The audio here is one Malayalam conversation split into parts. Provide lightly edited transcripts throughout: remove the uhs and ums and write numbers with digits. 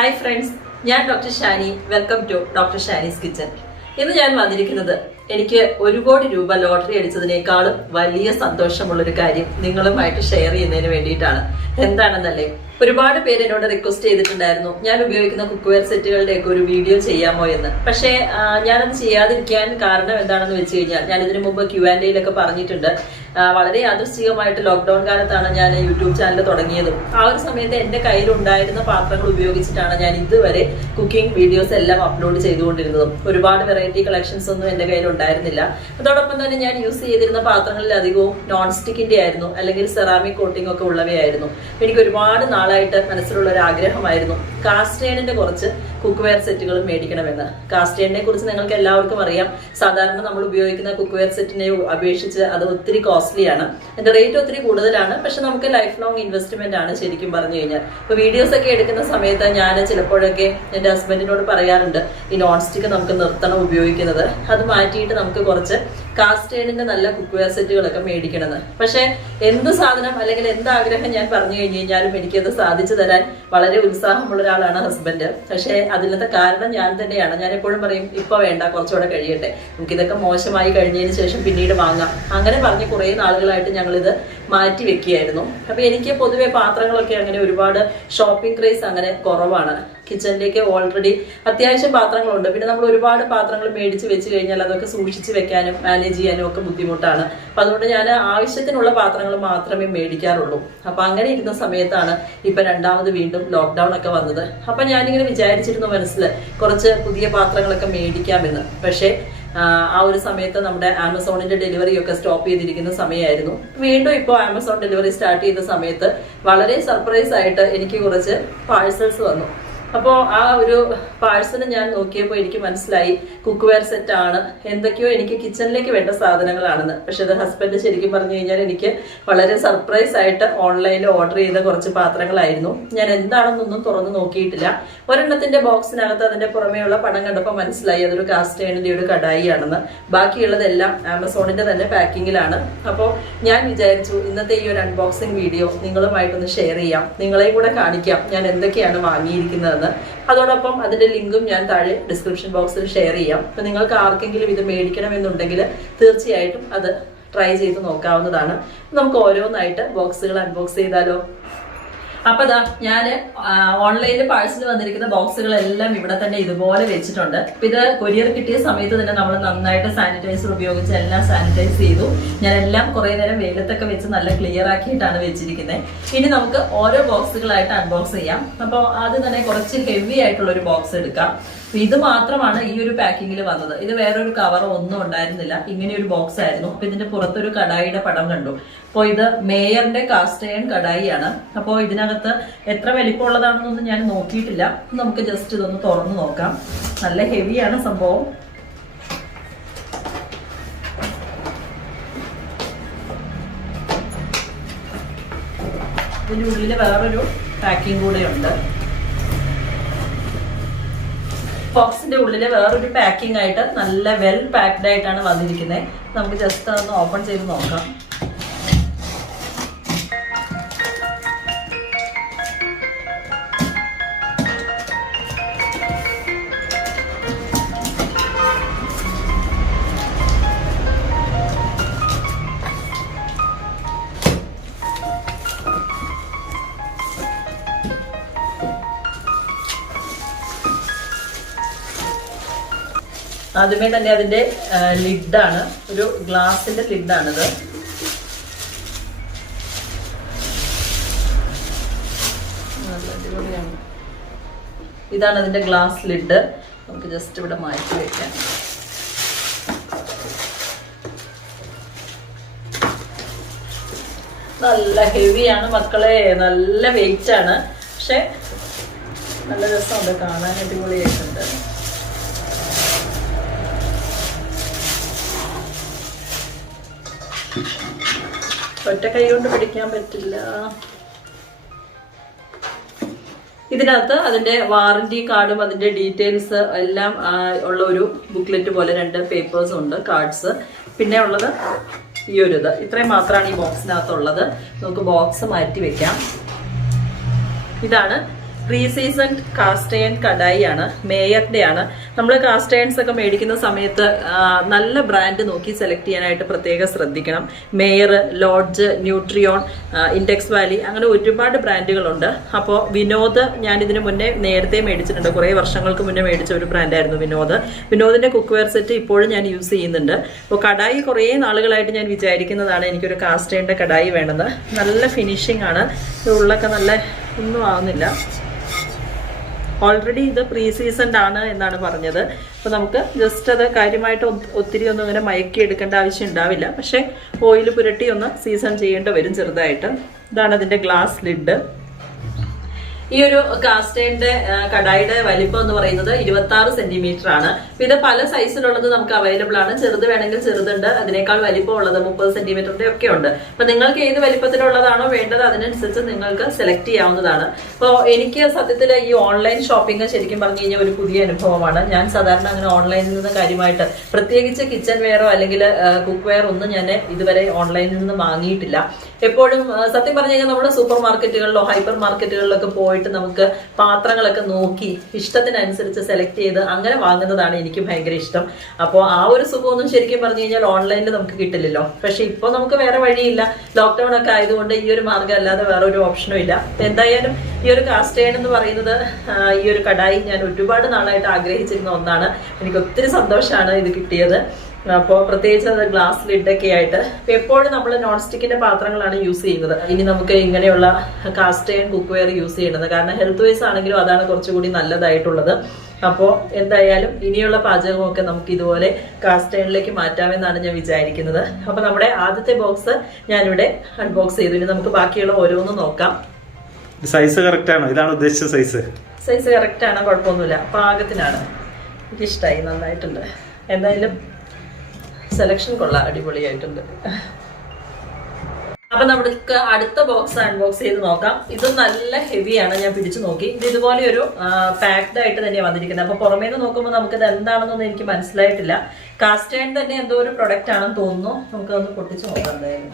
ഹായ് ഫ്രണ്ട്സ്, ഞാൻ doctor Shani. Welcome to doctor Shani's kitchen. ഇന്ന് ഞാൻ വന്നിരിക്കുന്നത് എനിക്ക് 1 കോടി രൂപ ലോട്ടറി അടിച്ചതിനേക്കാളും വലിയ സന്തോഷമുള്ളൊരു കാര്യം നിങ്ങളുമായിട്ട് ഷെയർ ചെയ്യുന്നതിന് വേണ്ടിയിട്ടാണ്. എന്താണെന്നല്ലേ, ഒരുപാട് പേര് എന്നോട് റിക്വസ്റ്റ് ചെയ്തിട്ടുണ്ടായിരുന്നു ഞാൻ ഉപയോഗിക്കുന്ന കുക്ക്വെയർ സെറ്റുകളുടെയൊക്കെ ഒരു വീഡിയോ ചെയ്യാമോ എന്ന്. പക്ഷേ ഞാനത് ചെയ്യാതിരിക്കാൻ കാരണം എന്താണെന്ന് വെച്ച് കഴിഞ്ഞാൽ, ഞാൻ ഇതിനു മുമ്പ് Q&Aയിലൊക്കെ പറഞ്ഞിട്ടുണ്ട്, വളരെ യാദൃശ്ചികമായിട്ട് ലോക്ക്ഡൌൺ കാലത്താണ് ഞാൻ യൂട്യൂബ് ചാനൽ തുടങ്ങിയതും. ആ ഒരു സമയത്ത് എന്റെ കയ്യിലുണ്ടായിരുന്ന പാത്രങ്ങൾ ഉപയോഗിച്ചിട്ടാണ് ഞാൻ ഇതുവരെ കുക്കിംഗ് വീഡിയോസ് എല്ലാം അപ്ലോഡ് ചെയ്തുകൊണ്ടിരുന്നതും. ഒരുപാട് വെറൈറ്റി കളക്ഷൻസ് ഒന്നും എന്റെ കയ്യിൽ ഉണ്ടായിരുന്നില്ല. അതോടൊപ്പം തന്നെ ഞാൻ യൂസ് ചെയ്തിരുന്ന പാത്രങ്ങളിൽ അധികവും നോൺ സ്റ്റിക്കിന്റെ ആയിരുന്നു, അല്ലെങ്കിൽ സെറാമിക് കോട്ടിംഗ് ഒക്കെ ഉള്ളവയായിരുന്നു. എനിക്ക് ഒരുപാട് നാളായിട്ട് മനസ്സിലുള്ള ഒരു ആഗ്രഹമായിരുന്നു കാസ്റ്റ് അയണിന്റെ കുറച്ച് കുക്ക്വെയർ സെറ്റുകൾ മേടിക്കണമെന്ന്. കാസ്റ്റ് അയണിനെ കുറിച്ച് നിങ്ങൾക്ക് എല്ലാവർക്കും അറിയാം. സാധാരണ നമ്മൾ ഉപയോഗിക്കുന്ന കുക്ക്വെയർ സെറ്റിനെ അപേക്ഷിച്ച് അത് ഒത്തിരി കോസ്റ്റ്ലി ആണ്. അതിന്റെ റേറ്റ് ഒത്തിരി കൂടുതലാണ്. പക്ഷെ നമുക്ക് ലൈഫ് ലോങ് ഇൻവെസ്റ്റ്മെന്റ് ആണ് ശരിക്കും പറഞ്ഞു കഴിഞ്ഞാൽ. ഇപ്പൊ വീഡിയോസ് ഒക്കെ എടുക്കുന്ന സമയത്ത് ഞാൻ ചിലപ്പോഴൊക്കെ എന്റെ ഹസ്ബൻഡിനോട് പറയാറുണ്ട്, ഈ നോൺ സ്റ്റിക്ക് നമുക്ക് നിർത്തണം ഉപയോഗിക്കുന്നത്, അത് മാറ്റിയിട്ട് നമുക്ക് കുറച്ച് കാസ്റ്റ് അയണിന്റെ നല്ല കുക്ക്വെയർ സെറ്റുകളൊക്കെ മേടിക്കണമെന്ന്. പക്ഷെ എന്ത് സാധനം അല്ലെങ്കിൽ എന്ത് ആഗ്രഹം ഞാൻ പറഞ്ഞു കഴിഞ്ഞു കഴിഞ്ഞാലും എനിക്കത് സാധിച്ചു തരാൻ വളരെ ഉത്സാഹമുള്ള ഒരാളാണ് ഹസ്ബൻഡ്. പക്ഷെ അതിനകത്തെ കാരണം ഞാൻ തന്നെയാണ്. ഞാൻ എപ്പോഴും പറയും, ഇപ്പൊ വേണ്ട, കുറച്ചുകൂടെ കഴിയട്ടെ, നമുക്കിതൊക്കെ മോശമായി കഴിഞ്ഞതിന് ശേഷം പിന്നീട് വാങ്ങാം. അങ്ങനെ പറഞ്ഞ് കുറെ നാളുകളായിട്ട് ഞങ്ങളിത് മാറ്റി വെക്കുകയായിരുന്നു. അപ്പൊ എനിക്ക് പൊതുവെ പാത്രങ്ങളൊക്കെ അങ്ങനെ ഒരുപാട് ഷോപ്പിംഗ് ക്രേസ് അങ്ങനെ കുറവാണ്. കിച്ചണിലേക്ക് ഓൾറെഡി അത്യാവശ്യം പാത്രങ്ങളുണ്ട്. പിന്നെ നമ്മൾ ഒരുപാട് പാത്രങ്ങൾ മേടിച്ച് വെച്ച് കഴിഞ്ഞാൽ അതൊക്കെ സൂക്ഷിച്ച് വെക്കാനും മാനേജ് ചെയ്യാനും ഒക്കെ ബുദ്ധിമുട്ടാണ്. അപ്പൊ അതുകൊണ്ട് ഞാൻ ആവശ്യത്തിനുള്ള പാത്രങ്ങൾ മാത്രമേ മേടിക്കാറുള്ളൂ. അപ്പൊ അങ്ങനെ ഇരുന്ന സമയത്താണ് ഇപ്പൊ രണ്ടാമത് വീണ്ടും ലോക്ക്ഡൌൺ ഒക്കെ വന്നത്. അപ്പൊ ഞാനിങ്ങനെ വിചാരിച്ചിരുന്നു മനസ്സിൽ കുറച്ച് പുതിയ പാത്രങ്ങളൊക്കെ മേടിക്കാമെന്ന്. പക്ഷേ ആ ഒരു സമയത്ത് നമ്മുടെ ആമസോണിന്റെ ഡെലിവറി ഒക്കെ സ്റ്റോപ്പ് ചെയ്തിരിക്കുന്ന സമയമായിരുന്നു. വീണ്ടും ഇപ്പോൾ ആമസോൺ ഡെലിവറി സ്റ്റാർട്ട് ചെയ്ത സമയത്ത് വളരെ സർപ്രൈസ് ആയിട്ട് എനിക്ക് കുറച്ച് പാഴ്സൽസ് വന്നു. അപ്പോൾ ആ ഒരു പാഴ്സൽ ഞാൻ നോക്കിയപ്പോൾ എനിക്ക് മനസ്സിലായി കുക്ക്വെയർ സെറ്റ് ആണ്, എന്തൊക്കെയോ എനിക്ക് കിച്ചണിലേക്ക് വേണ്ട സാധനങ്ങളാണെന്ന്. പക്ഷെ അത് ഹസ്ബൻഡ് ശരിക്കും പറഞ്ഞു കഴിഞ്ഞാൽ എനിക്ക് വളരെ സർപ്രൈസ് ആയിട്ട് ഓൺലൈനിൽ ഓർഡർ ചെയ്ത കുറച്ച് പാത്രങ്ങളായിരുന്നു. ഞാൻ എന്താണെന്നൊന്നും തുറന്നു നോക്കിയിട്ടില്ല. ഒരെണ്ണത്തിന്റെ ബോക്സിനകത്ത് അതിന്റെ പുറമേയുള്ള പടം കണ്ടപ്പോൾ മനസ്സിലായി അതൊരു കാസ്റ്റ് അയണിന്റെ ഒരു കടായി ആണെന്ന്. ബാക്കിയുള്ളതെല്ലാം ആമസോണിന്റെ തന്നെ പാക്കിങ്ങിലാണ്. അപ്പോൾ ഞാൻ വിചാരിച്ചു ഇന്നത്തെ ഈ ഒരു അൺബോക്സിംഗ് വീഡിയോ നിങ്ങളുമായിട്ടൊന്ന് ഷെയർ ചെയ്യാം, നിങ്ങളെയും കൂടെ കാണിക്കാം ഞാൻ എന്തൊക്കെയാണ് വാങ്ങിയിരിക്കുന്നത്. അതോടൊപ്പം അതിന്റെ ലിങ്കും ഞാൻ താഴെ ഡിസ്ക്രിപ്ഷൻ ബോക്സിൽ ഷെയർ ചെയ്യാം. അപ്പൊ നിങ്ങൾക്ക് ആർക്കെങ്കിലും ഇത് മേടിക്കണമെന്നുണ്ടെങ്കിൽ തീർച്ചയായിട്ടും അത് ട്രൈ ചെയ്ത് നോക്കാവുന്നതാണ്. നമുക്ക് ഓരോന്നായിട്ട് ബോക്സുകൾ അൺബോക്സ് ചെയ്താലോ? അപ്പൊ ഞാൻ ഓൺലൈനിൽ പാഴ്സൽ വന്നിരിക്കുന്ന ബോക്സുകളെല്ലാം ഇവിടെ തന്നെ ഇതുപോലെ വെച്ചിട്ടുണ്ട്. ഇത് കൊറിയർ കിട്ടിയ സമയത്ത് തന്നെ നമ്മൾ നന്നായിട്ട് സാനിറ്റൈസർ ഉപയോഗിച്ച് എല്ലാം സാനിറ്റൈസ് ചെയ്തു. ഞാൻ എല്ലാം കുറെ നേരം വെയിലത്തൊക്കെ വെച്ച് നല്ല ക്ലിയർ ആക്കിയിട്ടാണ് വെച്ചിരിക്കുന്നത്. ഇനി നമുക്ക് ഓരോ ബോക്സുകളായിട്ട് അൺബോക്സ് ചെയ്യാം. അപ്പോൾ ആദ്യം തന്നെ കുറച്ച് ഹെവി ആയിട്ടുള്ള ഒരു ബോക്സ് എടുക്കാം. ഇത് മാത്രമാണ് ഈ ഒരു പാക്കിങ്ങിൽ വന്നത്. ഇത് വേറൊരു കവറോ ഒന്നും ഉണ്ടായിരുന്നില്ല, ഇങ്ങനെ ഒരു ബോക്സ് ആയിരുന്നു. അപ്പൊ ഇതിന്റെ പുറത്തൊരു കടായിയുടെ പടം കണ്ടു. അപ്പോൾ ഇത് മേയറിന്റെ കാസ്റ്റ് അയൺ കടായിയാണ്. അപ്പോൾ ഇതിനകത്ത് എത്ര വലിപ്പമുള്ളതാണെന്നൊന്നും ഞാൻ നോക്കിയിട്ടില്ല. നമുക്ക് ജസ്റ്റ് ഇതൊന്ന് തുറന്നു നോക്കാം. നല്ല ഹെവിയാണ് സംഭവം. ഇതിന്റെ ഉള്ളിൽ വേറൊരു പാക്കിംഗ് കൂടെ ഉണ്ട്. ബോക്സിന്റെ ഉള്ളില് വേറൊരു പാക്കിംഗ് ആയിട്ട് നല്ല വെൽ പാക്ഡ് ആയിട്ടാണ് വന്നിരിക്കുന്നത്. നമുക്ക് ജസ്റ്റ് അതൊന്ന് ഓപ്പൺ ചെയ്ത് നോക്കാം. ആദ്യമേ തന്നെ അതിന്റെ ലിഡാണ്, ഒരു ഗ്ലാസിന്റെ ലിഡാണിത്. അടിപൊളിയാണ്. ഇതാണ് അതിന്റെ ഗ്ലാസ് ലിഡ്. നമുക്ക് ജസ്റ്റ് ഇവിടെ മാറ്റി വെക്കാം. നല്ല ഹെവിയാണ് മക്കളെ, നല്ല വെയിറ്റ് ആണ്. പക്ഷെ നല്ല രസമുണ്ട് കാണാൻ, അടിപൊളിയായിട്ടുണ്ട്. ഒറ്റ കൈ കൊണ്ട് പിടിക്കാൻ പറ്റില്ല. ഇതിനകത്ത് അതിന്റെ വാറന്റി കാർഡും അതിന്റെ ഡീറ്റെയിൽസ് എല്ലാം ഉള്ള ഒരു ബുക്ക്ലെറ്റ് പോലെ 2 പേപ്പേഴ്സ് ഉണ്ട്, കാർഡ്സ്. പിന്നെ ഉള്ളത് ഈ ഒരു ഇത്. ഇത്രയും മാത്രമാണ് ഈ ബോക്സിനകത്തുള്ളത്. നമുക്ക് ബോക്സ് മാറ്റി വെക്കാം. ഇതാണ് pre season cast iron kadai ആണ്, മേയറിന്റെ ആണ്. നമ്മൾ കാസ്റ്റ് അയൺസ് ഒക്കെ മേടിക്കുന്ന സമയത്ത് നല്ല ബ്രാൻഡ് നോക്കി സെലക്ട് ചെയ്യാനായിട്ട് പ്രത്യേകം ശ്രദ്ധിക്കണം. Mayor, lodge, Nutrion, index Valley, അങ്ങനെ ഒരുപാട് ബ്രാൻഡുകളുണ്ട്. അപ്പോൾ വിനോദ് ഞാൻ ഇതിന് മുന്നേ നേരത്തെ മേടിച്ചിട്ടുണ്ട്, കുറേ വർഷങ്ങൾക്ക് മുന്നേ മേടിച്ച ഒരു ബ്രാൻഡായിരുന്നു വിനോദിന്റെ കുക്ക് വെയർ സെറ്റ് ഇപ്പോഴും ഞാൻ യൂസ് ചെയ്യുന്നുണ്ട്. അപ്പോൾ കടായി കുറേ നാളുകളായിട്ട് ഞാൻ വിചാരിക്കുന്നതാണ് എനിക്കൊരു കാസ്റ്റ് അയണിന്റെ കടായി വേണമെന്ന്. നല്ല ഫിനിഷിംഗ് ആണ്, ഉള്ളൊക്കെ നല്ല ഒന്നും ആവുന്നില്ല. ഓൾറെഡി ഇത് പ്രീ സീസൺഡ് ആണ് എന്നാണ് പറഞ്ഞത്. അപ്പോൾ നമുക്ക് ജസ്റ്റ് അത് കാര്യമായിട്ട് ഒത്തിരി ഒന്നും ഇങ്ങനെ മയക്കി എടുക്കേണ്ട ആവശ്യം ഉണ്ടാവില്ല. പക്ഷേ ഓയിൽ പുരട്ടി ഒന്ന് സീസൺ ചെയ്യേണ്ടി വരും ചെറുതായിട്ട്. ഇതാണ് അതിൻ്റെ ഗ്ലാസ് ലിഡ്. ഈ ഒരു കാസ്റ്റ് അയണിന്റെ കടായിയുടെ വലിപ്പം എന്ന് പറയുന്നത് 26 സെന്റിമീറ്റർ ആണ്. ഇത് പല സൈസിലുള്ളത് നമുക്ക് അവൈലബിൾ ആണ്. ചെറുത് വേണമെങ്കിൽ ചെറുതുണ്ട്, അതിനേക്കാൾ വലിപ്പം ഉള്ളത് 30 സെന്റിമീറ്ററിന്റെ ഒക്കെ ഉണ്ട്. അപ്പൊ നിങ്ങൾക്ക് ഏത് വലിപ്പത്തിലുള്ളതാണോ വേണ്ടത് അതിനനുസരിച്ച് നിങ്ങൾക്ക് സെലക്ട് ചെയ്യാവുന്നതാണ്. അപ്പോൾ എനിക്ക് സത്യത്തിൽ ഈ ഓൺലൈൻ ഷോപ്പിംഗ് ശരിക്കും പറഞ്ഞു കഴിഞ്ഞാൽ ഒരു പുതിയ അനുഭവമാണ്. ഞാൻ സാധാരണ അങ്ങനെ ഓൺലൈനിൽ നിന്ന് കാര്യമായിട്ട് പ്രത്യേകിച്ച് കിച്ചൺ വെയറോ അല്ലെങ്കിൽ കുക്ക് വെയർ ഒന്നും ഞാൻ ഇതുവരെ ഓൺലൈനിൽ നിന്ന് വാങ്ങിയിട്ടില്ല. എപ്പോഴും സത്യം പറഞ്ഞു കഴിഞ്ഞാൽ നമ്മുടെ സൂപ്പർ മാർക്കറ്റുകളിലോ ഹൈപ്പർ മാർക്കറ്റുകളിലൊക്കെ പോയിട്ട് നമുക്ക് പാത്രങ്ങളൊക്കെ നോക്കി ഇഷ്ടത്തിനനുസരിച്ച് സെലക്ട് ചെയ്ത് അങ്ങനെ വാങ്ങുന്നതാണ് എനിക്ക് ഭയങ്കര ഇഷ്ടം. അപ്പോൾ ആ ഒരു സുഖമൊന്നും ശരിക്കും പറഞ്ഞു കഴിഞ്ഞാൽ ഓൺലൈനിൽ നമുക്ക് കിട്ടില്ലല്ലോ. പക്ഷെ ഇപ്പോൾ നമുക്ക് വേറെ വഴിയില്ല, ലോക്ക്ഡൌൺ ഒക്കെ ആയതുകൊണ്ട് ഈ ഒരു മാർഗ്ഗം അല്ലാതെ വേറെ ഒരു ഓപ്ഷനും ഇല്ല. എന്തായാലും ഈ ഒരു കാസ്റ്റ് അയൺ എന്ന് പറയുന്നത്, ഈ ഒരു കടായി ഞാൻ ഒരുപാട് നാളായിട്ട് ആഗ്രഹിച്ചിരുന്ന ഒന്നാണ്. എനിക്ക് ഒത്തിരി സന്തോഷമാണ് ഇത് കിട്ടിയത്. അപ്പോൾ പ്രത്യേകിച്ച് അത് ഗ്ലാസ് ലിഡൊക്കെ ആയിട്ട്. എപ്പോഴും നമ്മൾ നോൺ സ്റ്റിക്കിന്റെ പാത്രങ്ങളാണ് യൂസ് ചെയ്യുന്നത്. ഇനി നമുക്ക് ഇങ്ങനെയുള്ള cast iron cookware use ചെയ്യുന്നത്, കാരണം ഹെൽത്ത് വൈസ് ആണെങ്കിലും അതാണ് കുറച്ചുകൂടി നല്ലതായിട്ടുള്ളത്. അപ്പോൾ എന്തായാലും ഇനിയുള്ള പാചകമൊക്കെ നമുക്ക് ഇതുപോലെ കാസ്റ്റ് അയണിലേക്ക് മാറ്റാമെന്നാണ് ഞാൻ വിചാരിക്കുന്നത്. അപ്പോൾ നമ്മുടെ ആദ്യത്തെ ബോക്സ് ഞാനിവിടെ അൺബോക്സ് ചെയ്തു. ഇനി നമുക്ക് ബാക്കിയുള്ള ഓരോന്നും നോക്കാം. സൈസ് കറക്റ്റ് ആണോ? ഇതാണ് ഉദ്ദേശിച്ച സൈസ്? സൈസ് കറക്റ്റ് ആണ്, കുഴപ്പമൊന്നുമില്ല, പാകത്തിനാണ്. എനിക്കിഷ്ടമായി, നന്നായിട്ടുണ്ട്. എന്തായാലും സെലക്ഷൻ കൊള്ളാം, അടിപൊളിയായിട്ടുണ്ട്. അപ്പൊ നമുക്ക് അടുത്ത ബോക്സ് അൺബോക്സ് ചെയ്ത് നോക്കാം. ഇത് നല്ല ഹെവിയാണ്, ഞാൻ പിടിച്ചു നോക്കി. ഇത് ഇതുപോലെ ഒരു പാക്ഡ് ആയിട്ട് തന്നെയാണ് വന്നിരിക്കുന്നത്. അപ്പൊ പുറമേ നിന്ന് നോക്കുമ്പോൾ നമുക്കിത് എന്താണെന്നൊന്നും എനിക്ക് മനസ്സിലായിട്ടില്ല. കാസ്റ്റ് അയൺ തന്നെ എന്തോ ഒരു പ്രൊഡക്റ്റ് ആണെന്ന് തോന്നുന്നു. നമുക്കൊന്ന് പൊട്ടിച്ചു നോക്കാം എന്തായാലും.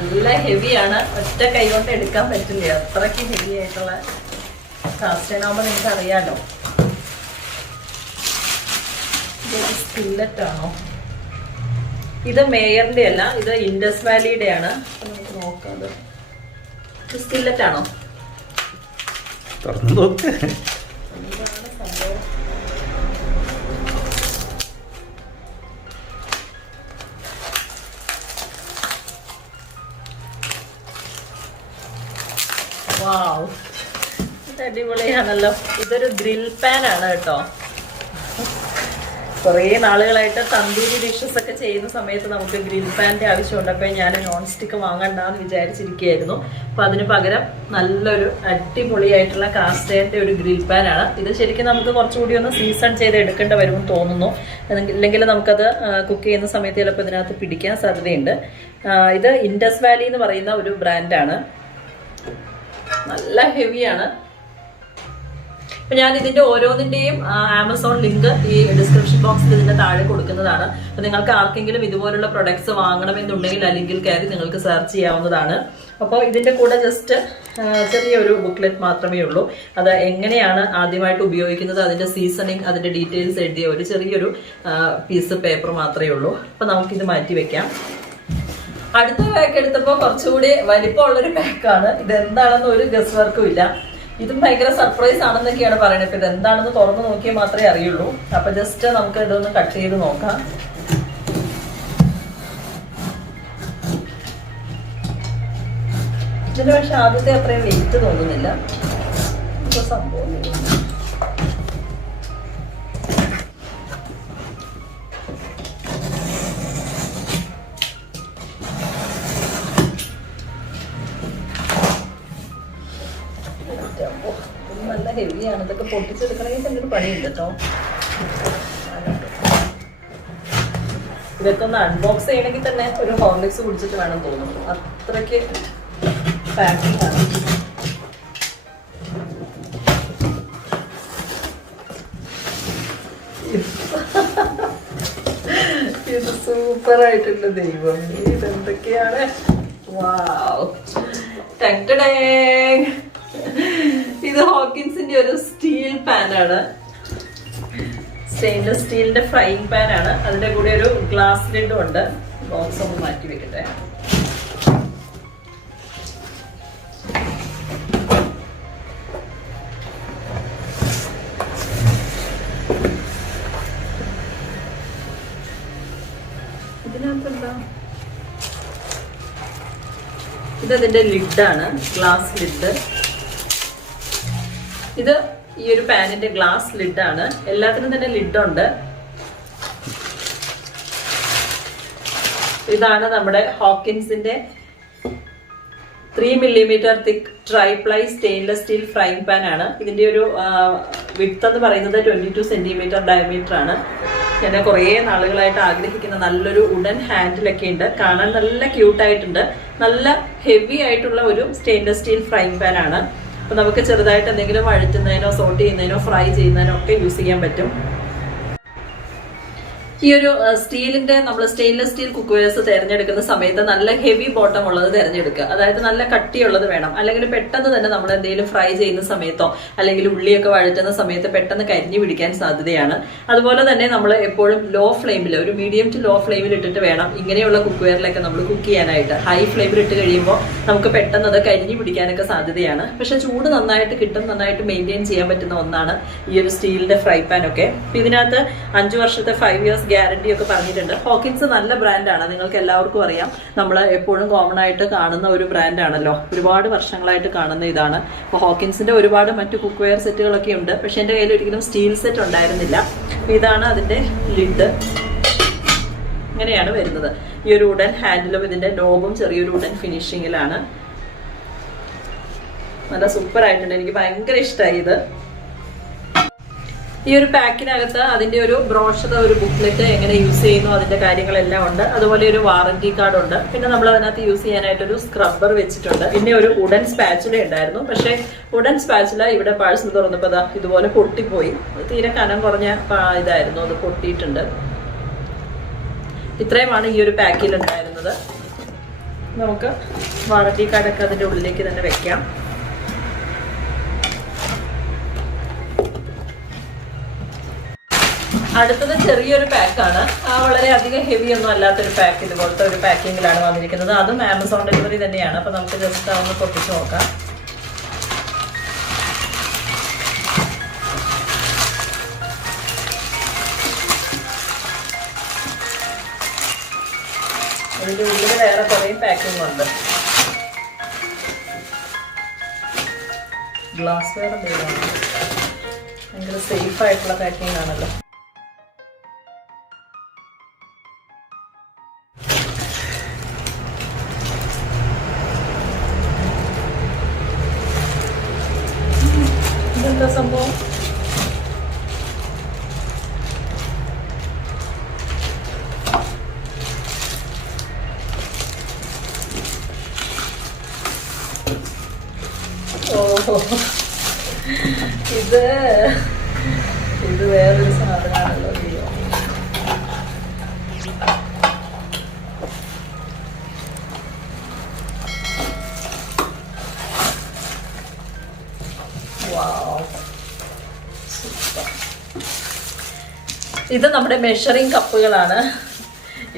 നല്ല ഹെവിയാണ്, ഒറ്റ കൈ കൊണ്ട് എടുക്കാൻ പറ്റില്ല, അത്രയ്ക്ക് ഹെവി ആയിട്ടുള്ള കാസ്റ്റ് അയൺ ആകുമ്പോൾ നിങ്ങൾക്ക് അറിയാലോ. ഇതൊരു സ്കില്ലറ്റ് ആണോ? ഇത് മേയറിന്റെ അല്ല, ഇത് ഇൻഡസ് വാലിയുടെ ആണ്. നമുക്ക് നോക്കാം, ഇത് സ്കില്ലറ്റ് ആണോ? എന്താണ് സംഭവം? വാവ്, ഇത് അടിപൊളിയാണല്ലോ. ഇതൊരു ഗ്രിൽ പാൻ ആണ് കേട്ടോ. കുറേ നാളുകളായിട്ട് തന്തൂരി ഡിഷസ് ഒക്കെ ചെയ്യുന്ന സമയത്ത് നമുക്ക് ഗ്രിൽ പാൻ്റെ ആവശ്യമുണ്ട്. അപ്പോൾ ഞാൻ നോൺ സ്റ്റിക്ക് വാങ്ങണ്ടെന്ന് വിചാരിച്ചിരിക്കുകയായിരുന്നു. അപ്പോൾ അതിന് പകരം നല്ലൊരു അടിപൊളിയായിട്ടുള്ള കാസ്റ്റ് അയണിൻ്റെ ഒരു ഗ്രിൽ പാനാണ് ഇത്. ശരിക്കും നമുക്ക് കുറച്ചുകൂടി ഒന്ന് സീസൺ ചെയ്ത് എടുക്കേണ്ടി വരുമെന്ന് തോന്നുന്നു. ഇല്ലെങ്കിൽ നമുക്കത് കുക്ക് ചെയ്യുന്ന സമയത്ത് ചിലപ്പോൾ ഇതിനകത്ത് പിടിക്കാൻ സാധ്യതയുണ്ട്. ഇത് ഇൻഡസ് വാലി എന്ന് പറയുന്ന ഒരു ബ്രാൻഡാണ്. നല്ല ഹെവിയാണ്. അപ്പൊ ഞാൻ ഇതിന്റെ ഓരോന്നിന്റെയും ആമസോൺ ലിങ്ക് ഈ ഡിസ്ക്രിപ്ഷൻ ബോക്സിൽ ഇതിന്റെ താഴെ കൊടുക്കുന്നതാണ്. അപ്പൊ നിങ്ങൾക്ക് ആർക്കെങ്കിലും ഇതുപോലുള്ള പ്രൊഡക്ട്സ് വാങ്ങണമെന്നുണ്ടെങ്കിൽ ആ ലിങ്കിൽ കയറി നിങ്ങൾക്ക് സെർച്ച് ചെയ്യാവുന്നതാണ്. അപ്പോൾ ഇതിന്റെ കൂടെ ജസ്റ്റ് ചെറിയൊരു ബുക്ക്ലെറ്റ് മാത്രമേ ഉള്ളൂ. അത് എങ്ങനെയാണ് ആദ്യമായിട്ട് ഉപയോഗിക്കുന്നത്, അതിന്റെ സീസണിങ്, അതിന്റെ ഡീറ്റെയിൽസ് എഴുതിയ ഒരു ചെറിയൊരു പീസ് പേപ്പർ മാത്രമേ ഉള്ളൂ. അപ്പൊ നമുക്കിത് മാറ്റി വെക്കാം. അടുത്ത പാക്ക് എടുത്തപ്പോൾ കുറച്ചുകൂടി വലിപ്പമുള്ളൊരു പാക്കാണ്. ഇതെന്താണെന്ന് ഒരു ഗസ് വർക്കും ഇല്ല. ഇതും ഭയങ്കര സർപ്രൈസ് ആണെന്നൊക്കെയാണ് പറയുന്നത്. ഇപ്പം ഇതെന്താണെന്ന് തുറന്ന് നോക്കിയാൽ മാത്രമേ അറിയുള്ളൂ. അപ്പം ജസ്റ്റ് നമുക്ക് ഇതൊന്ന് കട്ട് ചെയ്ത് നോക്കാം. ഇതിന് പക്ഷെ ആദ്യത്തെ അത്രയും വെയിറ്റ് തോന്നുന്നില്ല. ഇപ്പോൾ സംഭവം നല്ല ഹെവിയാണ്. ഇതൊക്കെ പൊട്ടിച്ചെടുക്കണമെങ്കിൽ തന്നെ ഒരു പണിയുണ്ട് കേട്ടോ. ഇതൊക്കെ ഒന്ന് അൺബോക്സ് ചെയ്യണമെങ്കിൽ തന്നെ ഒരു ഹോർലിക്സ് കുടിച്ചിട്ട് വേണം തോന്നുന്നു. അത്രയ്ക്ക് പാക്കിംഗ് ആണ്. ഇത് സൂപ്പർ ആയിട്ടുണ്ട് ദൈവം. ഇതെന്തൊക്കെയാണ്? വാവ്, ഇത് ഹോക്കിൻസിന്റെ ഒരു സ്റ്റീൽ പാൻ ആണ്. സ്റ്റെയിൻലെസ് സ്റ്റീലിന്റെ ഫ്രൈയിങ് പാൻ ആണ്. അതിന്റെ കൂടെ ഒരു ഗ്ലാസ് ലിഡും ഉണ്ട്. ബോക്സ് ഒന്ന് മാറ്റി വെക്കട്ടെ. ഇതിനകത്തെന്താ? ഇതതിന്റെ ലിഡാണ്, ഗ്ലാസ് ലിഡ്. ഇത് ഈ ഒരു പാനിന്റെ ഗ്ലാസ് ലിഡാണ്. എല്ലാത്തിനും തന്നെ ലിഡുണ്ട്. ഇതാണ് നമ്മുടെ ഹോക്കിൻസിന്റെ 3 mm thick triply stainless steel frying pan ആണ്. ഇതിന്റെ ഒരു വിഡ്ത്ത് എന്ന് പറയുന്നത് 22 cm ഡയമീറ്റർ ആണ്. ഞാൻ കുറേ നാളുകളായിട്ട് ആഗ്രഹിക്കുന്ന നല്ലൊരു വുഡൻ ഹാൻഡിലൊക്കെ ഉണ്ട്. കാണാൻ നല്ല ക്യൂട്ടായിട്ടുണ്ട്. നല്ല ഹെവി ആയിട്ടുള്ള ഒരു സ്റ്റെയിൻലെസ് സ്റ്റീൽ ഫ്രൈങ് പാൻ ആണ്. അപ്പൊ നമുക്ക് ചെറുതായിട്ട് എന്തെങ്കിലും വഴറ്റുന്നതിനോ സോട്ട് ചെയ്യുന്നതിനോ ഫ്രൈ ചെയ്യുന്നതിനോ ഒക്കെ യൂസ് ചെയ്യാൻ പറ്റും. ഈ ഒരു സ്റ്റീലിന്റെ നമ്മൾ സ്റ്റെയിൻലെസ് സ്റ്റീൽ കുക്ക്വെയർസ് തിരഞ്ഞെടുക്കുന്ന സമയത്ത് നല്ല ഹെവി ബോട്ടം ഉള്ളത് തിരഞ്ഞെടുക്കുക. അതായത് നല്ല കട്ടിയുള്ളത് വേണം. അല്ലെങ്കിൽ പെട്ടെന്ന് തന്നെ നമ്മൾ എന്തെങ്കിലും ഫ്രൈ ചെയ്യുന്ന സമയത്തോ അല്ലെങ്കിൽ ഉള്ളിയൊക്കെ വഴറ്റുന്ന സമയത്ത് പെട്ടെന്ന് കരിഞ്ഞു പിടിക്കാൻ സാധ്യതയാണ്. അതുപോലെ തന്നെ നമ്മൾ എപ്പോഴും ലോ ഫ്ലെയിമിൽ, ഒരു മീഡിയം ടു ലോ ഫ്ലെയിമിൽ ഇട്ടിട്ട് വേണം ഇങ്ങനെയുള്ള കുക്ക്വെയറിലൊക്കെ നമ്മൾ കുക്ക് ചെയ്യാനായിട്ട്. ഹൈ ഫ്ലെയിമിൽ ഇട്ട് കഴിയുമ്പോൾ നമുക്ക് പെട്ടെന്ന് അത് കരിഞ്ഞു പിടിക്കാനൊക്കെ സാധ്യതയാണ്. പക്ഷെ ചൂട് നന്നായിട്ട് കിട്ടും, നന്നായിട്ട് മെയിൻറ്റെയിൻ ചെയ്യാൻ പറ്റുന്ന ഒന്നാണ് ഈ ഒരു സ്റ്റീലിന്റെ ഫ്രൈ പാൻ ഒക്കെ. ഇതിനകത്ത് 5 വർഷത്തെ 5 years ഗ്യാരണ്ടി ഒക്കെ പറഞ്ഞിട്ടുണ്ട്. ഹോക്കിൻസ് നല്ല ബ്രാൻഡാണ്, നിങ്ങൾക്ക് എല്ലാവർക്കും അറിയാം. നമ്മൾ എപ്പോഴും കോമൺ ആയിട്ട് കാണുന്ന ഒരു ബ്രാൻഡാണല്ലോ, ഒരുപാട് വർഷങ്ങളായിട്ട് കാണുന്ന ഇതാണ്. അപ്പോൾ ഹോക്കിൻസിന്റെ ഒരുപാട് മറ്റു കുക്ക്വെയർ സെറ്റുകളൊക്കെ ഉണ്ട്. പക്ഷെ എൻ്റെ കയ്യിൽ ഒരിക്കലും സ്റ്റീൽ സെറ്റ് ഉണ്ടായിരുന്നില്ല. ഇതാണ് അതിന്റെ ലിഡ്. ഇങ്ങനെയാണ് വരുന്നത്. ഈ ഒരു വുഡൻ ഹാൻഡിലും ഇതിന്റെ നോബും ചെറിയൊരു വുഡൻ ഫിനിഷിങ്ങിലാണ്. നല്ല സൂപ്പർ ആയിട്ടുണ്ട്. എനിക്ക് ഭയങ്കര ഇഷ്ടമായി ഇത്. ഈ ഒരു പാക്കിനകത്ത് അതിന്റെ ഒരു ബ്രോഷർ, ഒരു ബുക്ക്ലെറ്റ്, എങ്ങനെ യൂസ് ചെയ്യുന്നു അതിന്റെ കാര്യങ്ങളെല്ലാം ഉണ്ട്. അതുപോലെ ഒരു വാറന്റി കാർഡ് ഉണ്ട്. പിന്നെ നമ്മൾ അതിനകത്ത് യൂസ് ചെയ്യാനായിട്ടൊരു സ്ക്രബ്ബർ വെച്ചിട്ടുണ്ട്. പിന്നെ ഒരു വുഡൻ സ്പാച്ചുല ഉണ്ടായിരുന്നു. പക്ഷേ വുഡൻ സ്പാച്ചുല ഇവിടെ പാഴ്സൽ തുറന്നപ്പോൾ ഇതുപോലെ പൊട്ടിപ്പോയി. തീരെ കനം കുറഞ്ഞ ഇതായിരുന്നു, അത് പൊട്ടിയിട്ടുണ്ട്. ഇത്രയുമാണ് ഈ ഒരു പാക്കിൽ ഉണ്ടായിരുന്നത്. നമുക്ക് വാറന്റി കാർഡൊക്കെ അതിന്റെ ഉള്ളിലേക്ക് തന്നെ വെക്കാം. അടുത്തത് ചെറിയൊരു പാക്കാണ്. വളരെ അധികം ഹെവി ഒന്നും അല്ലാത്തൊരു പാക്ക്, ഇതുപോലത്തെ ഒരു പാക്കിങ്ങിലാണ് വന്നിരിക്കുന്നത്. അതും ആമസോൺ ഡെലിവറി തന്നെയാണ്. അപ്പൊ നമുക്ക് ജസ്റ്റ് ഒന്ന് പൊട്ടിച്ച് നോക്കാം. ഇതിന്റെ ഉള്ളിൽ വേറെ കുറേ പാക്കിംഗ് ഉണ്ട്. ഗ്ലാസ് വെയർ എന്തെങ്കിലും ഭയങ്കര സേഫ് ആയിട്ടുള്ള പാക്കിംഗ് ആണല്ലോ. ഇതെന്താ സംഭവം? ഓഹോ, ഇത് വേറൊരു സാധനമാണല്ലോ. ഇത് നമ്മുടെ മെഷറിംഗ് കപ്പുകളാണ്.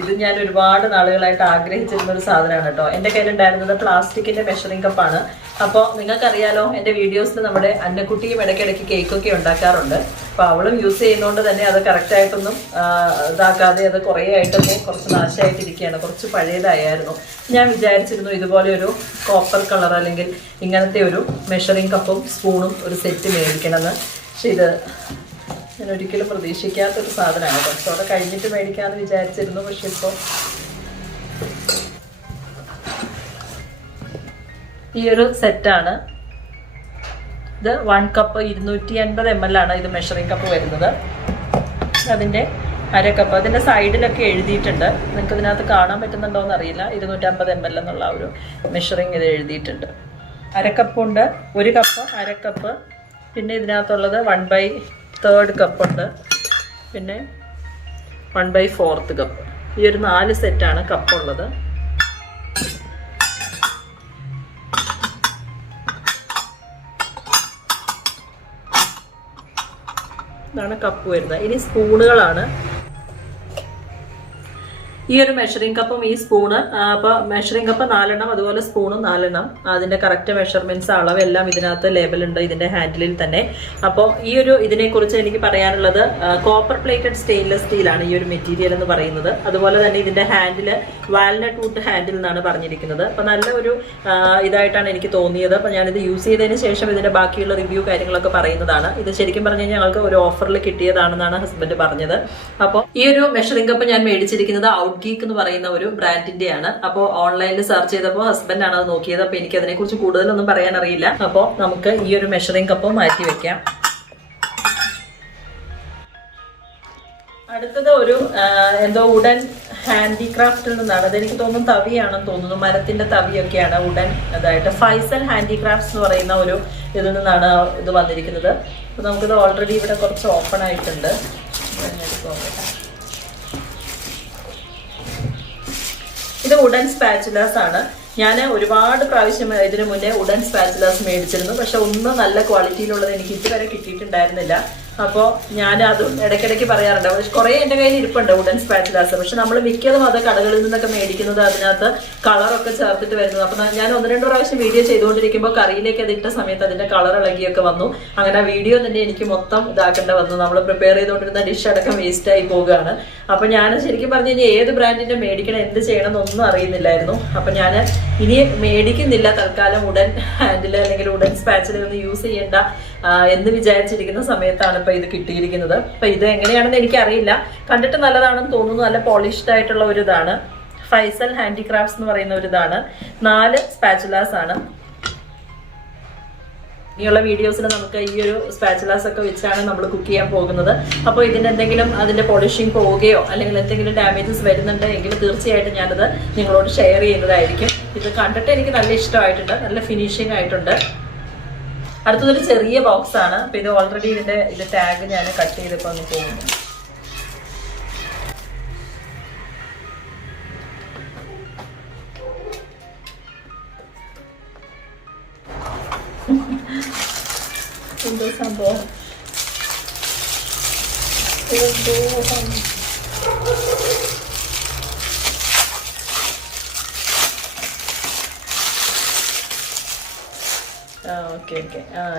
ഇത് ഞാൻ ഒരുപാട് നാളുകളായിട്ട് ആഗ്രഹിച്ചിരുന്ന ഒരു സാധനമാണ് കേട്ടോ. എൻ്റെ കയ്യിലുണ്ടായിരുന്നത് പ്ലാസ്റ്റിക്കിന്റെ മെഷറിംഗ് കപ്പാണ്. അപ്പോൾ നിങ്ങൾക്കറിയാലോ, എൻ്റെ വീഡിയോസിൽ നമ്മുടെ അന്നക്കുട്ടിയും ഇടയ്ക്കിടയ്ക്ക് കേക്കൊക്കെ ഉണ്ടാക്കാറുണ്ട്. അപ്പോൾ അവളും യൂസ് ചെയ്യുന്നതുകൊണ്ട് തന്നെ അത് കറക്റ്റായിട്ടൊന്നും ഇതാക്കാതെ അത് കുറേ ആയിട്ടൊക്കെ കുറച്ച് നാശമായിട്ടിരിക്കുകയാണ്. കുറച്ച് പഴയതായിരുന്നു. ഞാൻ വിചാരിച്ചിരുന്നു ഇതുപോലെ ഒരു കോപ്പർ കളർ അല്ലെങ്കിൽ ഇങ്ങനത്തെ ഒരു മെഷറിംഗ് കപ്പും സ്പൂണും ഒരു സെറ്റ് മേടിക്കണമെന്ന്. പക്ഷെ ഇത് ഞാൻ ഒരിക്കലും പ്രതീക്ഷിക്കാത്തൊരു സാധനമാണ്. കുറച്ചുകൂടെ കഴിഞ്ഞിട്ട് മേടിക്കാമെന്ന് വിചാരിച്ചിരുന്നു. പക്ഷെ ഇപ്പോൾ ഈ ഒരു സെറ്റാണ്. ഇത് 1 കപ്പ് 250 ml ആണ് ഇത് മെഷറിംഗ് കപ്പ് വരുന്നത്. അതിൻ്റെ അരക്കപ്പ് അതിൻ്റെ സൈഡിലൊക്കെ എഴുതിയിട്ടുണ്ട്. നിങ്ങൾക്ക് ഇതിനകത്ത് കാണാൻ പറ്റുന്നുണ്ടോ എന്നറിയില്ല. 250 ml എന്നുള്ള ഒരു മെഷറിംഗ് ഇത് എഴുതിയിട്ടുണ്ട്. അരക്കപ്പുണ്ട്, 1 കപ്പ്, അരക്കപ്പ്. പിന്നെ ഇതിനകത്തുള്ളത് 1/3 കപ്പുണ്ട്. പിന്നെ 1/4 കപ്പ്. ഈ ഒരു 4 സെറ്റാണ് കപ്പുള്ളത്. ഇതാണ് കപ്പ് വരുന്നത്. ഇനി സ്പൂണുകളാണ്. ഈ ഒരു മെഷറിംഗ് കപ്പും ഈ സ്പൂണ്, അപ്പോൾ മെഷറിംഗ് കപ്പ് 4 എണ്ണം, അതുപോലെ സ്പൂണും 4 എണ്ണം. അതിന്റെ കറക്റ്റ് മെഷർമെന്റ്സ് അളവെല്ലാം ഇതിനകത്ത് ലേബലുണ്ട് ഇതിന്റെ ഹാൻഡിലിൽ തന്നെ. അപ്പോൾ ഈ ഒരു ഇതിനെക്കുറിച്ച് എനിക്ക് പറയാനുള്ളത്, കോപ്പർ പ്ലേറ്റഡ് സ്റ്റെയിൻലെസ് സ്റ്റീലാണ് ഈ ഒരു മെറ്റീരിയൽ എന്ന് പറയുന്നത്. അതുപോലെ തന്നെ ഇതിന്റെ ഹാൻഡിൽ വാൽനട്ട് വുഡ് ഹാൻഡിൽ എന്നാണ് പറഞ്ഞിരിക്കുന്നത്. അപ്പോൾ നല്ല ഒരു ഇതായിട്ടാണ് എനിക്ക് തോന്നിയത്. അപ്പോൾ ഞാനിത് യൂസ് ചെയ്തതിന് ശേഷം ഇതിന്റെ ബാക്കിയുള്ള റിവ്യൂ കാര്യങ്ങളൊക്കെ പറയുന്നതാണ്. ഇത് ശരിക്കും പറഞ്ഞു കഴിഞ്ഞാൽ ഞങ്ങൾക്ക് ഒരു ഓഫറിൽ കിട്ടിയതാണെന്നാണ് ഹസ്ബൻഡ് പറഞ്ഞത്. അപ്പോൾ ഈ ഒരു മെഷറിംഗ് കപ്പ് ഞാൻ മേടിച്ചിരിക്കുന്നത് ഔട്ട് ഗീക്ക് എന്ന് പറയുന്ന ഒരു ബ്രാൻഡിന്റെയാണ്. അപ്പോൾ ഓൺലൈനിൽ സെർച്ച് ചെയ്തപ്പോൾ ഹസ്ബൻഡ് ആണ് അത് നോക്കിയത്. അപ്പോൾ എനിക്ക് അതിനെ കുറിച്ച് കൂടുതലൊന്നും പറയാൻ അറിയില്ല. അപ്പോൾ നമുക്ക് ഈ ഒരു മെഷറിംഗ് കപ്പ് മാറ്റി വെക്കാം. അടുത്തത് ഒരു എന്തോ വുഡൻ ഹാൻഡിക്രാഫ്റ്റിൽ നിന്നാണ്. അതെനിക്ക് തോന്നുന്നു തവിയാണെന്ന് തോന്നുന്നു, മരത്തിന്റെ തവിയൊക്കെയാണ് വുഡൻ. അതായിട്ട് ഫൈസൽ ഹാൻഡിക്രാഫ്റ്റ്സ് എന്ന് പറയുന്ന ഒരു ഇതിൽ നിന്നാണ് ഇത് വന്നിരിക്കുന്നത്. അപ്പോൾ നമുക്കിത് ഓൾറെഡി ഇവിടെ കുറച്ച് ഓപ്പൺ ആയിട്ടുണ്ട്. ഇത് വുഡൻ സ്പാച്ചുലാസ് ആണ്. ഞാൻ ഒരുപാട് പ്രാവശ്യം ഇതിനു മുന്നേ വുഡൻ സ്പാച്ചുലാസ് മേടിച്ചിരുന്നു. പക്ഷെ ഒന്നും നല്ല ക്വാളിറ്റിയിലുള്ളത് എനിക്ക് ഇതുവരെ കിട്ടിയിട്ടുണ്ടായിരുന്നില്ല. അപ്പോൾ ഞാൻ അതും ഇടയ്ക്കിടയ്ക്ക് പറയാറുണ്ട്. പക്ഷെ കുറേ എൻ്റെ കയ്യിൽ ഇരിപ്പുണ്ട് വുഡൻ സ്പാച്ചുലാസ്. പക്ഷെ നമ്മൾ മിക്കതും അത് കടകളിൽ നിന്നൊക്കെ മേടിക്കുന്നത് അതിനകത്ത് കളറൊക്കെ ചേർത്തിട്ട് വരുന്നത്. അപ്പം ഞാൻ 1-2 പ്രാവശ്യം വീഡിയോ ചെയ്തുകൊണ്ടിരിക്കുമ്പോൾ കറിയിലേക്ക് അത് ഇട്ട സമയത്ത് അതിൻ്റെ കളർ ഇളകിയൊക്കെ വന്നു. അങ്ങനെ വീഡിയോ തന്നെ എനിക്ക് മൊത്തം ഇതാക്കേണ്ട വന്നു. നമ്മൾ പ്രിപ്പയർ ചെയ്തുകൊണ്ടിരുന്ന ഡിഷ് അടക്കം വേസ്റ്റ് ആയി പോവുകയാണ്. അപ്പം ഞാൻ ശരിക്കും പറഞ്ഞു കഴിഞ്ഞാൽ ഏത് ബ്രാൻഡിൻ്റെ മേടിക്കണം, എന്ത് ചെയ്യണം എന്നൊന്നും അറിയുന്നില്ലായിരുന്നു. അപ്പം ഞാൻ ഇനി മേടിക്കുന്നില്ല തൽക്കാലം വുഡൻ ഹാൻഡിൽ അല്ലെങ്കിൽ വുഡൻ സ്പാച്ചിൽ ഒന്നും യൂസ് ചെയ്യേണ്ട എന്ന് വിചാരിച്ചിരിക്കുന്ന സമയത്താണ് ഇപ്പൊ ഇത് കിട്ടിയിരിക്കുന്നത്. അപ്പൊ ഇത് എങ്ങനെയാണെന്ന് എനിക്കറിയില്ല. കണ്ടിട്ട് നല്ലതാണെന്ന് തോന്നുന്നു. നല്ല പോളിഷ്ഡ് ആയിട്ടുള്ള ഒരു ഇതാണ്. ഫൈസൽ ഹാൻഡിക്രാഫ്റ്റ്സ് എന്ന് പറയുന്ന ഒരു ഇതാണ്. 4 സ്പാച്ചുലാസ് ആണ്. ഇനിയുള്ള വീഡിയോസിൽ നമുക്ക് ഈ ഒരു സ്പാച്ചുലാസ് ഒക്കെ വെച്ചാണ് നമ്മൾ കുക്ക് ചെയ്യാൻ പോകുന്നത്. അപ്പോൾ ഇതിന് എന്തെങ്കിലും അതിന്റെ പോളിഷിങ് പോവുകയോ അല്ലെങ്കിൽ എന്തെങ്കിലും ഡാമേജസ് വരുന്നുണ്ട് എങ്കിൽ തീർച്ചയായിട്ടും ഞാനത് നിങ്ങളോട് ഷെയർ ചെയ്യുന്നതായിരിക്കും. ഇത് കണ്ടിട്ട് എനിക്ക് നല്ല ഇഷ്ടമായിട്ടുണ്ട്, നല്ല ഫിനിഷിംഗ് ആയിട്ടുണ്ട്. അടുത്തതൊരു ചെറിയ ബോക്സ് ആണ്. അപ്പൊ ഇത് ഓൾറെഡി ഇതിന്റെ ടാഗ് ഞാൻ കട്ട് ചെയ്തപ്പോ ഒന്ന് പോകുന്നു. എന്തോ സംഭവം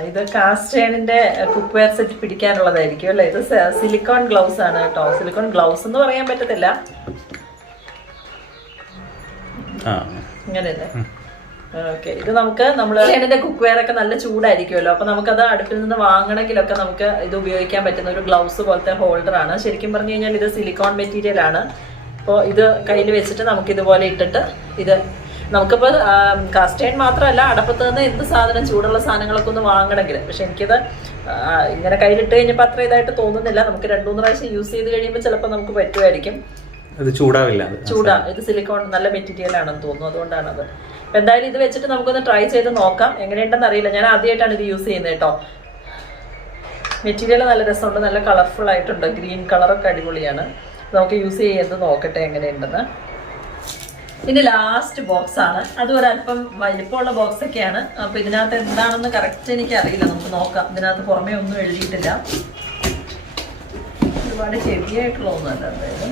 ഇത് കാസ്റ്റ് അയണിന്റെ കുക്ക് വെയർ സെറ്റ് പിടിക്കാനുള്ളതായിരിക്കും അല്ലെ. ഇത് സിലിക്കോൺ ഗ്ലൗസ് ആണ് കേട്ടോ. സിലിക്കോൺ ഗ്ലൗസ് എന്ന് പറയാൻ പറ്റത്തില്ല, ഇങ്ങനെയല്ലേ. ഓക്കെ, ഇത് നമുക്ക് ഇതിന്റെ കുക്ക് വെയർ ഒക്കെ നല്ല ചൂടായിരിക്കുമല്ലോ. അപ്പൊ നമുക്കത് അടുപ്പിൽ നിന്ന് വാങ്ങണമെങ്കിലൊക്കെ നമുക്ക് ഇത് ഉപയോഗിക്കാൻ പറ്റുന്ന ഒരു ഗ്ലൗസ് പോലത്തെ ഹോൾഡർ ആണ്. ശരിക്കും പറഞ്ഞു കഴിഞ്ഞാൽ ഇത് സിലിക്കോൺ മെറ്റീരിയൽ ആണ്. അപ്പോൾ ഇത് കയ്യിൽ വെച്ചിട്ട് നമുക്ക് ഇതുപോലെ ഇട്ടിട്ട് ഇത് നമുക്കിപ്പോൾ കാസ്റ്റ് അയൺ മാത്രമല്ല, അടപ്പത്ത് നിന്ന് എന്ത് സാധനം ചൂടുള്ള സാധനങ്ങളൊക്കെ ഒന്ന് വാങ്ങണമെങ്കിൽ. പക്ഷെ എനിക്കിത് ഇങ്ങനെ കയ്യിലിട്ട് കഴിഞ്ഞപ്പോൾ അത്ര ഇതായിട്ട് തോന്നുന്നില്ല. നമുക്ക് 2-3 പ്രാവശ്യം യൂസ് ചെയ്ത് കഴിയുമ്പോൾ ചിലപ്പോൾ നമുക്ക് പറ്റുമായിരിക്കും. ഇത് സിലിക്കോൺ നല്ല മെറ്റീരിയൽ ആണെന്ന് തോന്നുന്നു, അതുകൊണ്ടാണത്. എന്തായാലും ഇത് വെച്ചിട്ട് നമുക്കൊന്ന് ട്രൈ ചെയ്ത് നോക്കാം. എങ്ങനെയുണ്ടെന്ന് അറിയില്ല, ഞാൻ ആദ്യമായിട്ടാണ് ഇത് യൂസ് ചെയ്യുന്നത് കേട്ടോ. മെറ്റീരിയൽ നല്ല രസമുണ്ട്, നല്ല കളർഫുൾ ആയിട്ടുണ്ട്. ഗ്രീൻ കളറൊക്കെ അടിപൊളിയാണ്. നമുക്ക് യൂസ് ചെയ്ത് നോക്കട്ടെ എങ്ങനെയുണ്ടെന്ന്. ഇതിന്റെ ലാസ്റ്റ് ബോക്സ് ആണ്. അത് ഒരല്പം വലിപ്പമുള്ള ബോക്സ് ഒക്കെയാണ്. അപ്പൊ ഇതിനകത്ത് എന്താണെന്ന് കറക്റ്റ് എനിക്ക് അറിയില്ല, നമുക്ക് നോക്കാം. ഇതിനകത്ത് പുറമേ ഒന്നും എഴുതിയിട്ടില്ല. ഒരുപാട് ഹെവി ആയിട്ടുള്ള ഒന്നുമല്ല അതായത്.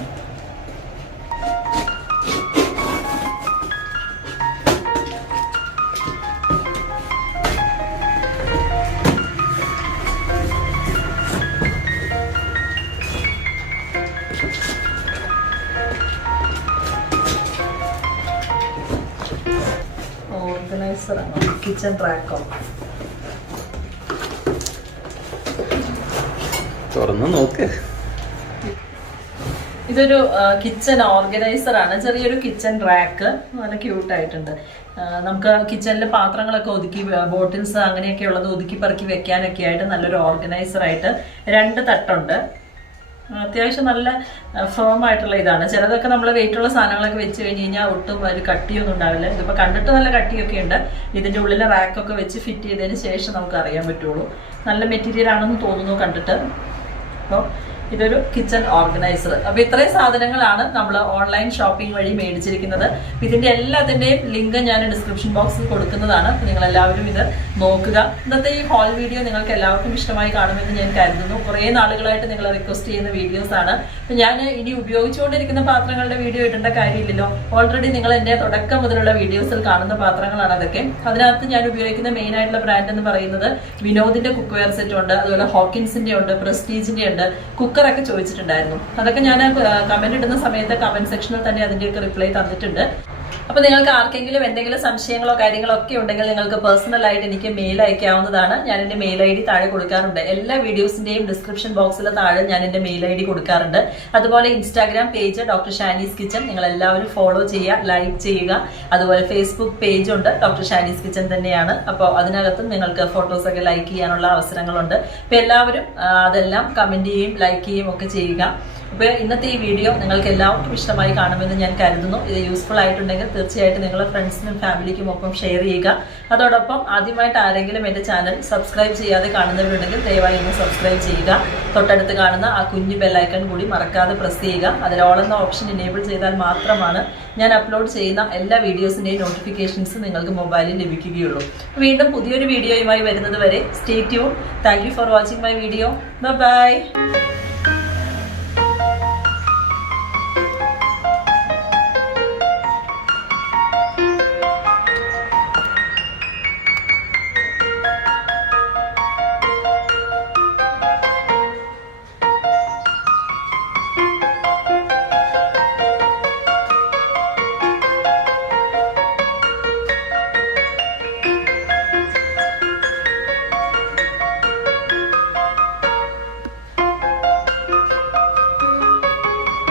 കിച്ചൺ റാക്കോ തുറന്ന് നോക്ക്. ഇതൊരു കിച്ചൺ ഓർഗനൈസർ ആണ്. ചെറിയൊരു കിച്ചൺ റാക്ക്, നല്ല ക്യൂട്ട് ആയിട്ടുണ്ട്. നമുക്ക് കിച്ചണിൽ പാത്രങ്ങളൊക്കെ ഒതുക്കി, ബോട്ടിൽസ് അങ്ങനെയൊക്കെ ഉള്ളത് ഒതുക്കി പറക്കി വെക്കാനൊക്കെ ആയിട്ട് നല്ലൊരു ഓർഗനൈസർ ആയിട്ട് 2 തട്ടുണ്ട്. അത്യാവശ്യം നല്ല ഫേം ആയിട്ടുള്ള ഇതാണ്. ചിലതൊക്കെ നമ്മൾ വെയിറ്റുള്ള സാധനങ്ങളൊക്കെ വെച്ച് കഴിഞ്ഞ് കഴിഞ്ഞാൽ ഒട്ടും ഒരു കട്ടിയൊന്നും ഉണ്ടാവില്ല. ഇതിപ്പോൾ കണ്ടിട്ട് നല്ല കട്ടിയൊക്കെ ഉണ്ട്. ഇതിൻ്റെ ഉള്ളിലെ റാക്കൊക്കെ വെച്ച് ഫിറ്റ് ചെയ്തതിന് ശേഷം നമുക്ക് അറിയാൻ പറ്റുള്ളൂ. നല്ല മെറ്റീരിയൽ ആണെന്ന് തോന്നുന്നു കണ്ടിട്ട്. അപ്പോൾ ഇതൊരു കിച്ചൺ ഓർഗനൈസർ. അപ്പോൾ ഇത്രയും സാധനങ്ങളാണ് നമ്മൾ ഓൺലൈൻ ഷോപ്പിംഗ് വഴി മേടിച്ചിരിക്കുന്നത്. ഇതിന്റെ എല്ലാത്തിന്റെയും ലിങ്ക് ഞാൻ ഡിസ്ക്രിപ്ഷൻ ബോക്സിൽ കൊടുക്കുന്നതാണ്. നിങ്ങൾ എല്ലാവരും ഇത് നോക്കുക. ഇന്നത്തെ ഈ ഹോൾ വീഡിയോ നിങ്ങൾക്ക് എല്ലാവർക്കും ഇഷ്ടമായി കാണുമെന്ന് ഞാൻ കരുതുന്നു. കുറേ നാളുകളായിട്ട് നിങ്ങൾ റിക്വസ്റ്റ് ചെയ്യുന്ന വീഡിയോസ് ആണ്. അപ്പം ഞാൻ ഇനി ഉപയോഗിച്ചുകൊണ്ടിരിക്കുന്ന പാത്രങ്ങളുടെ വീഡിയോ ഇടേണ്ട കാര്യമില്ലല്ലോ. ഓൾറെഡി നിങ്ങൾ എൻ്റെ തുടക്കം മുതലുള്ള വീഡിയോസിൽ കാണുന്ന പാത്രങ്ങളാണ് അതൊക്കെ. അതിനകത്ത് ഞാൻ ഉപയോഗിക്കുന്ന മെയിൻ ആയിട്ടുള്ള ബ്രാൻഡ് എന്ന് പറയുന്നത് വിനോദിന്റെ കുക്ക് വെയർ സെറ്റ് ഉണ്ട്, അതുപോലെ ഹോക്കിൻസിന്റെ ഉണ്ട്, പ്രസ്റ്റീജിന്റെ ഉണ്ട്, കുക്കറൊക്കെ ചോദിച്ചിട്ടുണ്ടായിരുന്നു. അതൊക്കെ ഞാൻ കമന്റ് ഇടുന്ന സമയത്ത് കമന്റ് സെക്ഷനിൽ തന്നെ അതിന്റെയൊക്കെ റിപ്ലൈ തന്നിട്ടുണ്ട്. അപ്പൊ നിങ്ങൾക്ക് ആർക്കെങ്കിലും എന്തെങ്കിലും സംശയങ്ങളോ കാര്യങ്ങളോ ഒക്കെ ഉണ്ടെങ്കിൽ നിങ്ങൾക്ക് പേഴ്സണൽ ആയിട്ട് എനിക്ക് മെയിൽ അയക്കാവുന്നതാണ്. ഞാൻ എന്റെ മെയിൽ ഐ ഡി താഴെ കൊടുക്കാറുണ്ട്. എല്ലാ വീഡിയോസിന്റെയും ഡിസ്ക്രിപ്ഷൻ ബോക്സിൽ താഴെ ഞാൻ എന്റെ മെയിൽ ഐ ഡി കൊടുക്കാറുണ്ട്. അതുപോലെ Instagram page doctor Shani's kitchen നിങ്ങൾ എല്ലാവരും ഫോളോ ചെയ്യുക, ലൈക്ക് ചെയ്യുക. അതുപോലെ ഫേസ്ബുക്ക് പേജ് ഉണ്ട്, ഡോക്ടർ ഷാനീസ് കിച്ചൺ തന്നെയാണ്. അപ്പോൾ അതിനകത്തും നിങ്ങൾക്ക് ഫോട്ടോസ് ഒക്കെ ലൈക്ക് ചെയ്യാനുള്ള അവസരങ്ങളുണ്ട്. അപ്പൊ എല്ലാവരും അതെല്ലാം കമന്റ് ചെയ്യും, ലൈക്ക് ചെയ്യും ഒക്കെ ചെയ്യുക. അപ്പോൾ ഇന്നത്തെ ഈ വീഡിയോ നിങ്ങൾക്ക് എല്ലാവർക്കും ഇഷ്ടമായി കാണുമെന്ന് ഞാൻ കരുതുന്നു. ഇത് യൂസ്ഫുൾ ആയിട്ടുണ്ടെങ്കിൽ തീർച്ചയായിട്ടും നിങ്ങളുടെ ഫ്രണ്ട്സിനും ഫാമിലിക്കും ഒപ്പം ഷെയർ ചെയ്യുക. അതോടൊപ്പം ആദ്യമായിട്ട് ആരെങ്കിലും എൻ്റെ ചാനൽ സബ്സ്ക്രൈബ് ചെയ്യാതെ കാണുന്നവരുണ്ടെങ്കിൽ ദയവായി ഒന്ന് സബ്സ്ക്രൈബ് ചെയ്യുക. തൊട്ടടുത്ത് കാണുന്ന ആ കുഞ്ഞു ബെല്ലൈക്കൺ കൂടി മറക്കാതെ പ്രസ് ചെയ്യുക. അതിൽ ഓൾ എന്ന ഓപ്ഷൻ എനേബിൾ ചെയ്താൽ മാത്രമാണ് ഞാൻ അപ്ലോഡ് ചെയ്യുന്ന എല്ലാ വീഡിയോസിൻ്റെയും നോട്ടിഫിക്കേഷൻസ് നിങ്ങൾക്ക് മൊബൈലിൽ ലഭിക്കുകയുള്ളൂ. വീണ്ടും പുതിയൊരു വീഡിയോയുമായി വരുന്നത് വരെ stay tune. Thank you for watching my video. By.